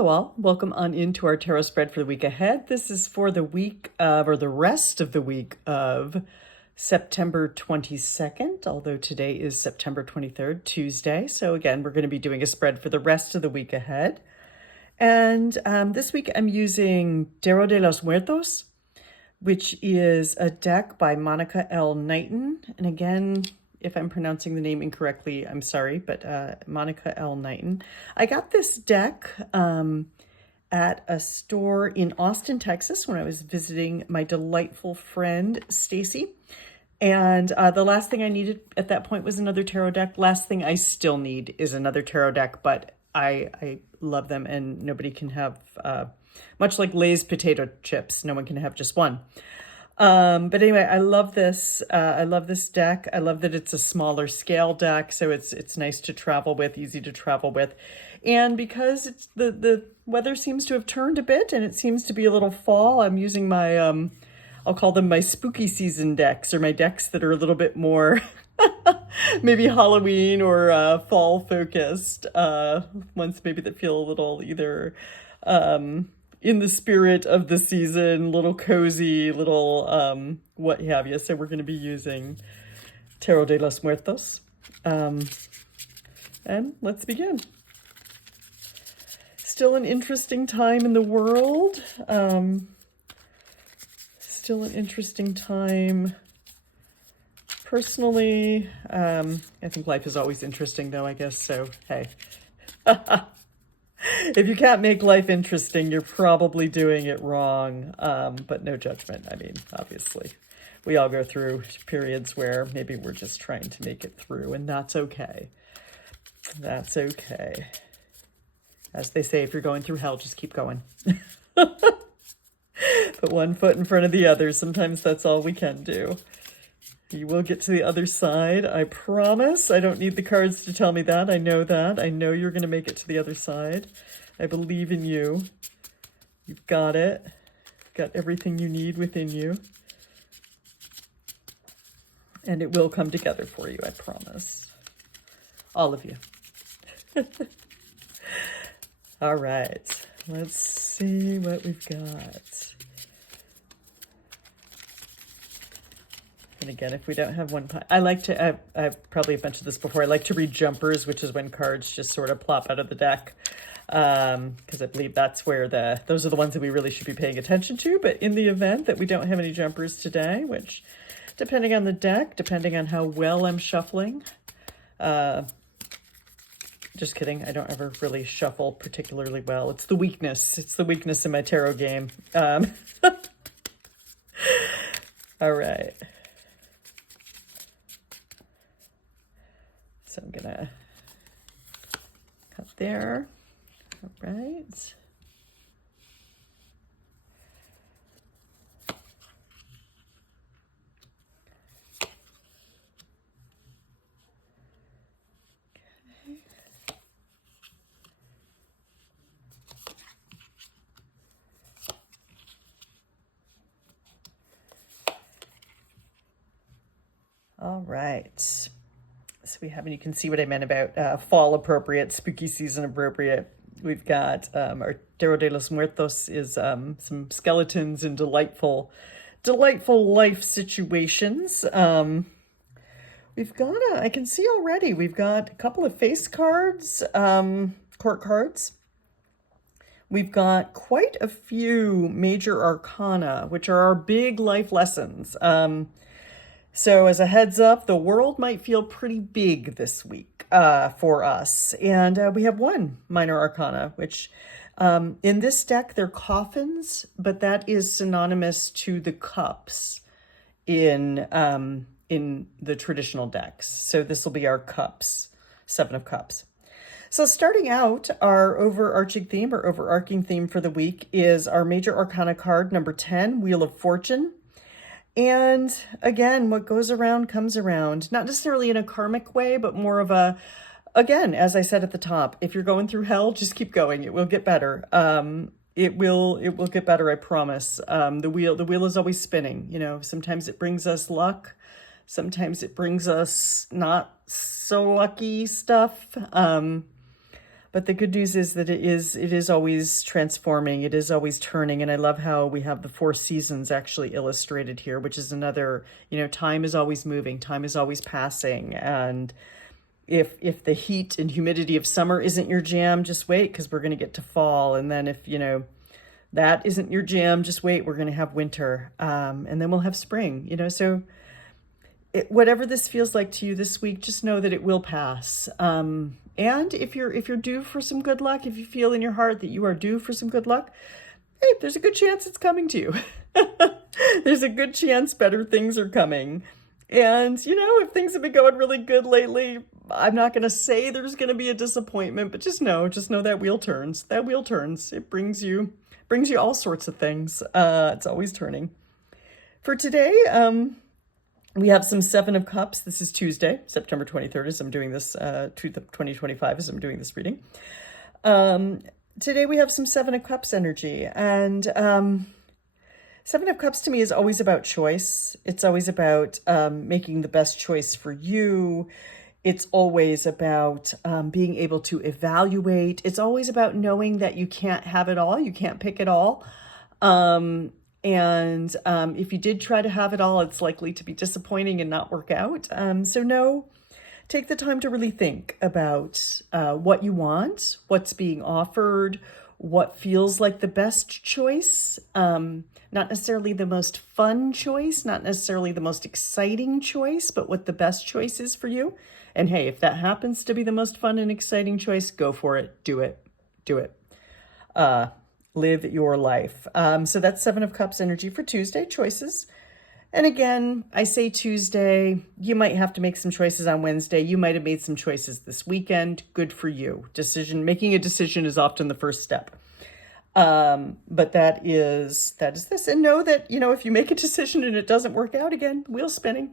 Hello all, welcome on into our tarot spread for the week ahead. This is for the week of, or the rest of the week of September 22nd, although today is September 23rd, Tuesday. So again, we're going to be doing a spread for the rest of the week ahead. And this week I'm using Tarot de los Muertos, which is a deck by Monica L. Knighton. And again, if I'm pronouncing the name incorrectly, I'm sorry, but Monica L. Knighton. I got this deck at a store in Austin, Texas, when I was visiting my delightful friend, Stacy. And the last thing I needed at that point was another tarot deck. Last thing I still need is another tarot deck, but I love them, and nobody can have, much like Lay's potato chips, no one can have just one. But anyway, I love this. I love this deck. I love that it's a smaller scale deck, so it's nice to travel with, easy to travel with. And because it's the weather seems to have turned a bit and it seems to be a little fall, I'm using my I'll call them my spooky season decks, or my decks that are a little bit more maybe Halloween or fall focused. Ones maybe that feel a little either in the spirit of the season, little cozy, little what have you. So we're going to be using Tarot de los Muertos. And let's begin. Still an interesting time in the world. Still an interesting time personally. I think life is always interesting though, I guess. So, hey. If you can't make life interesting, you're probably doing it wrong, but no judgment. I mean, obviously, we all go through periods where maybe we're just trying to make it through, and that's okay. That's okay. As they say, if you're going through hell, just keep going. Put one foot in front of the other. Sometimes that's all we can do. You will get to the other side, I promise. I don't need the cards to tell me that. I know that. I know you're going to make it to the other side. I believe in you. You've got it. You've got everything you need within you. And it will come together for you, I promise. All of you. All right. Let's see what we've got. And again, if we don't have one, I like to, I've probably a bunch of this before. I like to read jumpers, which is when cards just sort of plop out of the deck. Because I believe that's where those are the ones that we really should be paying attention to. But in the event that we don't have any jumpers today, which depending on the deck, depending on how well I'm shuffling, just kidding. I don't ever really shuffle particularly well. It's the weakness. It's the weakness in my tarot game. All right. So I'm gonna cut there. All right. Okay. All right. So we have, and you can see what I meant about fall appropriate, spooky season appropriate. We've got our Tarot de los Muertos is some skeletons in delightful life situations. We've got, I can see already, we've got a couple of face cards, court cards. We've got quite a few Major Arcana, which are our big life lessons. So as a heads up, the world might feel pretty big this week for us. And we have one Minor Arcana, which in this deck, they're coffins, but that is synonymous to the cups in the traditional decks. So this will be our cups, 7 of Cups. So starting out, our overarching theme or overarching theme for the week is our Major Arcana card, number 10, Wheel of Fortune. And again, what goes around comes around, not necessarily in a karmic way, but more of a, again, as I said at the top, if you're going through hell, just keep going. It will get better. It will get better. I promise. The wheel is always spinning. You know, sometimes it brings us luck. Sometimes it brings us not so lucky stuff. But the good news is that it is always transforming. It is always turning. And I love how we have the four seasons actually illustrated here, which is another, time is always moving, time is always passing. And if the heat and humidity of summer isn't your jam, just wait, because we're going to get to fall. And then if, that isn't your jam, just wait, we're going to have winter. And then we'll have spring, so whatever this feels like to you this week, just know that it will pass. And if you're due for some good luck, if you feel in your heart that you are due for some good luck, hey, there's a good chance it's coming to you. There's a good chance better things are coming. And, if things have been going really good lately, I'm not going to say there's going to be a disappointment, but just know that wheel turns. That wheel turns. It brings you all sorts of things. It's always turning. For today, we have some Seven of Cups. This is Tuesday, September 23rd, as I'm doing this, 2025, as I'm doing this reading. Today we have some Seven of Cups energy. And Seven of Cups to me is always about choice. It's always about making the best choice for you. It's always about being able to evaluate. It's always about knowing that you can't have it all. You can't pick it all. And if you did try to have it all, it's likely to be disappointing and not work out. So no, take the time to really think about what you want, what's being offered, what feels like the best choice. Not necessarily the most fun choice, not necessarily the most exciting choice, but what the best choice is for you. And hey, if that happens to be the most fun and exciting choice, go for it. Do it. Do it. Live your life. So that's Seven of Cups energy for Tuesday, choices. And again, I say Tuesday, you might have to make some choices on Wednesday. You might have made some choices this weekend. Good for you. Making a decision is often the first step. But that is this. And know that, if you make a decision and it doesn't work out, again, wheel spinning.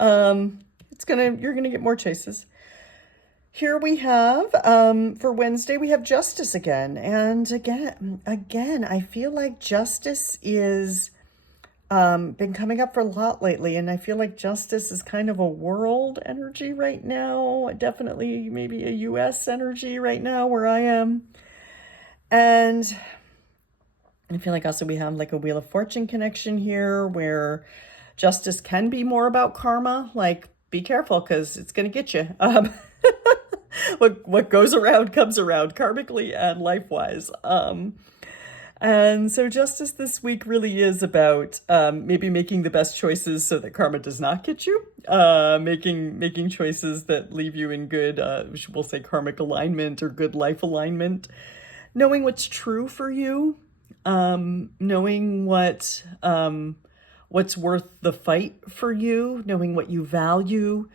You're going to get more choices. Here we have, for Wednesday, we have justice again. And again, I feel like justice is, been coming up for a lot lately. And I feel like justice is kind of a world energy right now. Definitely maybe a US energy right now where I am. And I feel like also we have like a Wheel of Fortune connection here where justice can be more about karma. Like, be careful because it's going to get you. What goes around comes around karmically and life-wise. And so justice this week really is about maybe making the best choices so that karma does not get you. Making choices that leave you in good, we'll say karmic alignment or good life alignment. Knowing what's true for you. Knowing what's worth the fight for you. Knowing what you value.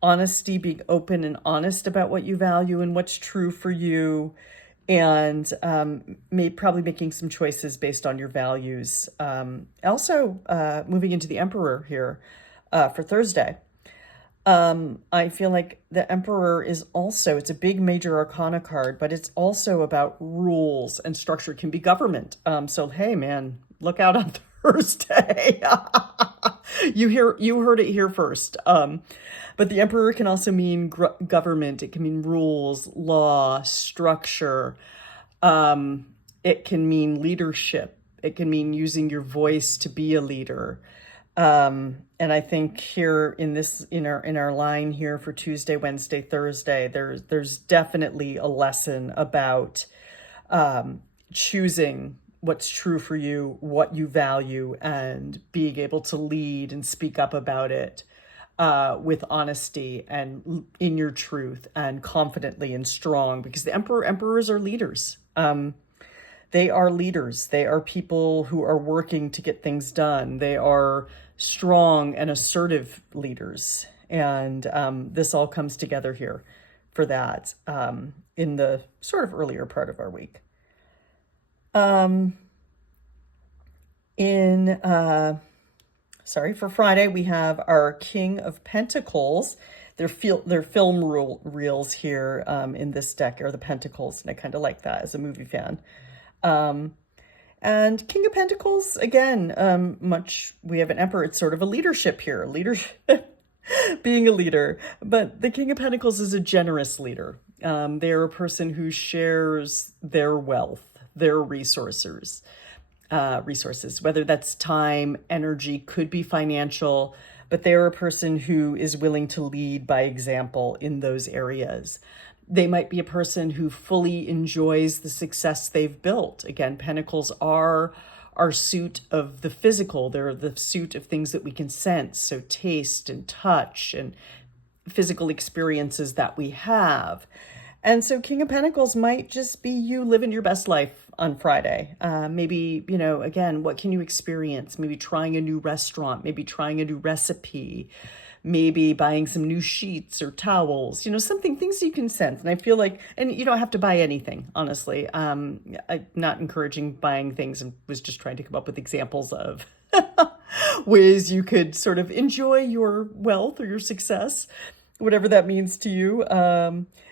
Honesty, being open and honest about what you value and what's true for you, and probably making some choices based on your values. Also, moving into the Emperor here for Thursday. I feel like the Emperor is also, it's a big Major Arcana card, but it's also about rules and structure. It can be government. So, hey, man, look out on Thursday. You heard it here first. But the Emperor can also mean government. It can mean rules, law, structure. It can mean leadership. It can mean using your voice to be a leader. And I think here in our line here for Tuesday, Wednesday, Thursday, there's definitely a lesson about choosing what's true for you, what you value, and being able to lead and speak up about it with honesty and in your truth and confidently and strong, because the emperors are leaders. They are leaders. They are people who are working to get things done. They are strong and assertive leaders. And this all comes together here for that in the sort of earlier part of our week. For Friday, we have our King of Pentacles. Their film reels here in this deck are the Pentacles, and I kind of like that as a movie fan. And King of Pentacles, again, we have an Emperor. It's sort of a leadership here. being a leader. But the King of Pentacles is a generous leader. They're a person who shares their wealth, their resources, whether that's time, energy, could be financial, but they're a person who is willing to lead by example in those areas. They might be a person who fully enjoys the success they've built. Again, pentacles are our suit of the physical. They're the suit of things that we can sense. So taste and touch and physical experiences that we have. And so King of Pentacles might just be you living your best life on Friday. Maybe, again, what can you experience? Maybe trying a new restaurant, maybe trying a new recipe, maybe buying some new sheets or towels, things you can sense. And I feel like, and you don't have to buy anything, honestly. I'm not encouraging buying things, and was just trying to come up with examples of ways you could sort of enjoy your wealth or your success, whatever that means to you.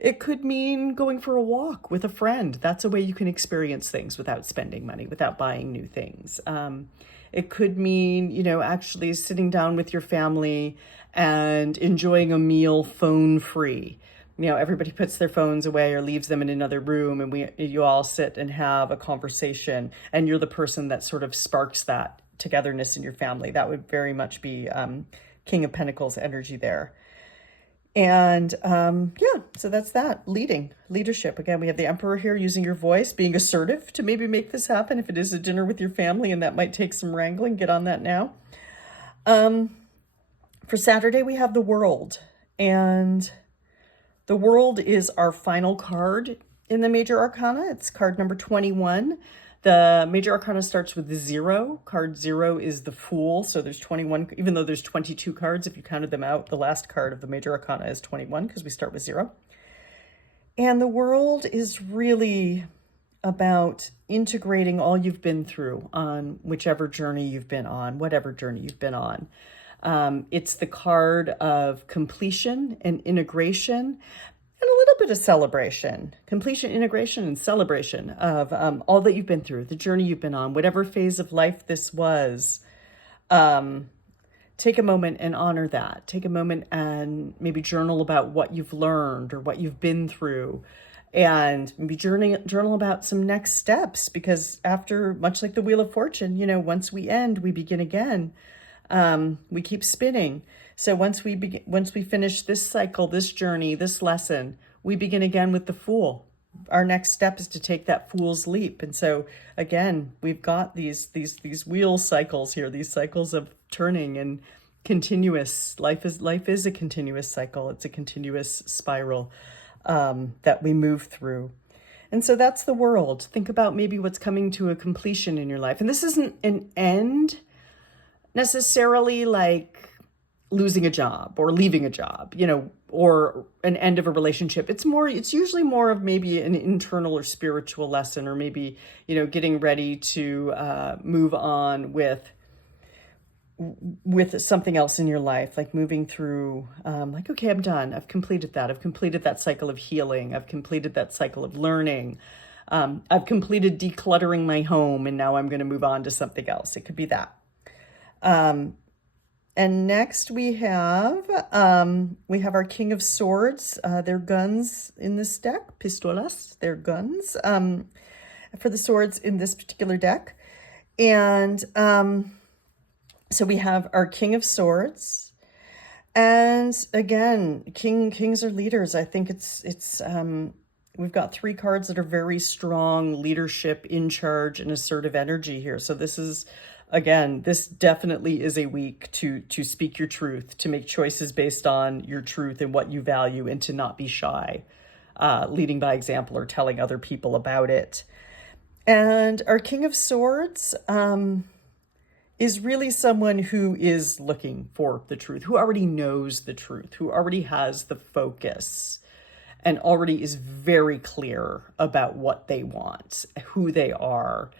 It could mean going for a walk with a friend. That's a way you can experience things without spending money, without buying new things. It could mean, actually sitting down with your family and enjoying a meal phone free. Everybody puts their phones away or leaves them in another room, and you all sit and have a conversation, and you're the person that sort of sparks that togetherness in your family. That would very much be King of Pentacles energy there. And so that's that. Leadership. Again, we have the Emperor here, using your voice, being assertive to maybe make this happen. If it is a dinner with your family, and that might take some wrangling, get on that now. For Saturday, we have the World. And the World is our final card in the Major Arcana. It's card number 21. The Major Arcana starts with 0. Card 0 is the Fool. So there's 21, even though there's 22 cards, if you counted them out, the last card of the Major Arcana is 21 because we start with 0. And the World is really about integrating all you've been through on whichever journey you've been on, whatever journey you've been on. It's the card of completion and integration, and a little bit of celebration, completion, integration, and celebration of all that you've been through, the journey you've been on, whatever phase of life this was. Take a moment and honor that. Take a moment and maybe journal about what you've learned or what you've been through, and maybe journal about some next steps, because after, much like the Wheel of Fortune, once we end, we begin again. We keep spinning. So once we finish this cycle, this journey, this lesson, we begin again with the Fool. Our next step is to take that Fool's leap. And so again, we've got these wheel cycles here, these cycles of turning and continuous. Life is a continuous cycle. It's a continuous spiral that we move through. And so that's the World. Think about maybe what's coming to a completion in your life. And this isn't an end necessarily, like losing a job or leaving a job, or an end of a relationship. It's usually more of maybe an internal or spiritual lesson, or maybe, getting ready to move on with something else in your life, like moving through, okay, I'm done. I've completed that. I've completed that cycle of healing. I've completed that cycle of learning. I've completed decluttering my home, and now I'm going to move on to something else. It could be that. And next we have our King of Swords. They're guns in this deck, pistolas, they're guns for the swords in this particular deck. And so we have our King of Swords. And again, kings are leaders. I think it's we've got 3 cards that are very strong leadership, in charge, and assertive energy here. So this is, again, this definitely is a week to speak your truth, to make choices based on your truth and what you value, and to not be shy, leading by example or telling other people about it. And our King of Swords is really someone who is looking for the truth, who already knows the truth, who already has the focus, and already is very clear about what they want, who they are,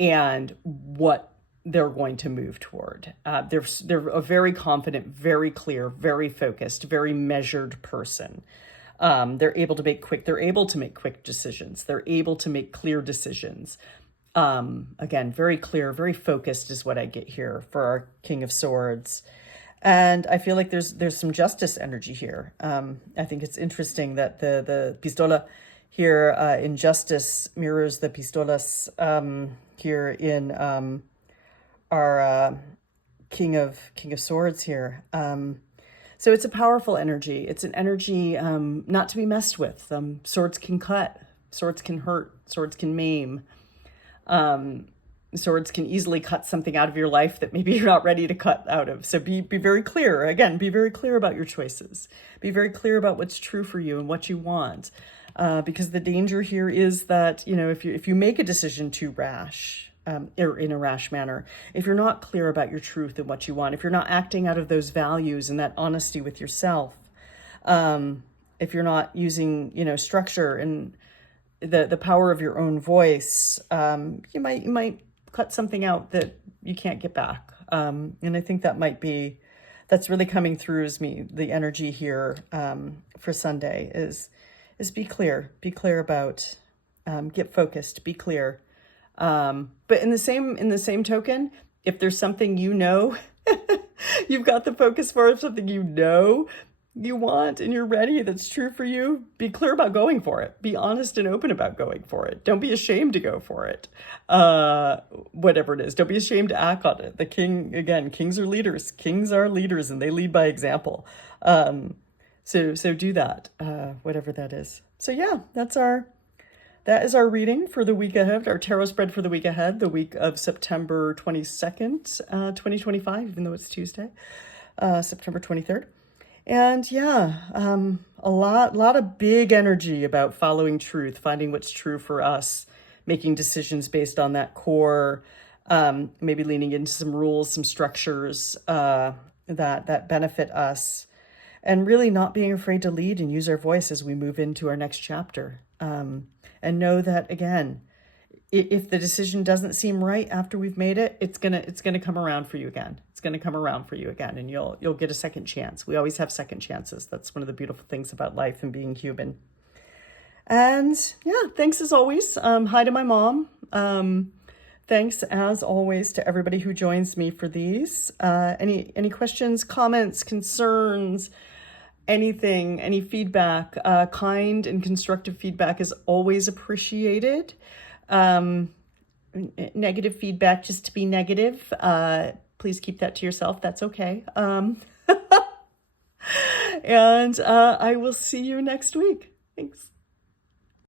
and what they're going to move toward. They're a very confident, very clear, very focused, very measured person. They're able to make quick decisions. They're able to make clear decisions. Again, very clear, very focused is what I get here for our King of Swords. And I feel like there's some justice energy here. I think it's interesting that the pistola here in justice mirrors the pistolas here in our King of Swords here. So it's a powerful energy. It's an energy not to be messed with. Swords can cut, swords can hurt, swords can maim. Swords can easily cut something out of your life that maybe you're not ready to cut out of. So be very clear. Again, be very clear about your choices. Be very clear about what's true for you and what you want. Because the danger here is that, if you make a decision too rash, or in a rash manner, if you're not clear about your truth and what you want, if you're not acting out of those values and that honesty with yourself, if you're not using, structure and the power of your own voice, you might cut something out that you can't get back. And I think that's really coming through as the energy here for Sunday is be clear about, get focused, be clear. But in the same token, if there's something you've got the focus for, something you want and you're ready, that's true for you, be clear about going for it. Be honest and open about going for it. Don't be ashamed to go for it. Whatever it is, don't be ashamed to act on it. Kings are leaders. Kings are leaders and they lead by example. So do that, whatever that is. So yeah, that is our reading for the week ahead, our tarot spread for the week ahead, the week of September 22nd, 2025, even though it's Tuesday, September 23rd. And yeah, a lot of big energy about following truth, finding what's true for us, making decisions based on that core, maybe leaning into some rules, some structures that benefit us, and really not being afraid to lead and use our voice as we move into our next chapter. And know that, again, if the decision doesn't seem right after we've made it, it's gonna come around for you again. It's gonna come around for you again, and you'll get a second chance. We always have second chances. That's one of the beautiful things about life and being human. And yeah, thanks as always. Hi to my mom. Thanks as always to everybody who joins me for these. Any questions, comments, concerns, anything, any feedback, kind and constructive feedback is always appreciated. Negative feedback just to be negative, please keep that to yourself. That's okay. And I will see you next week. Thanks.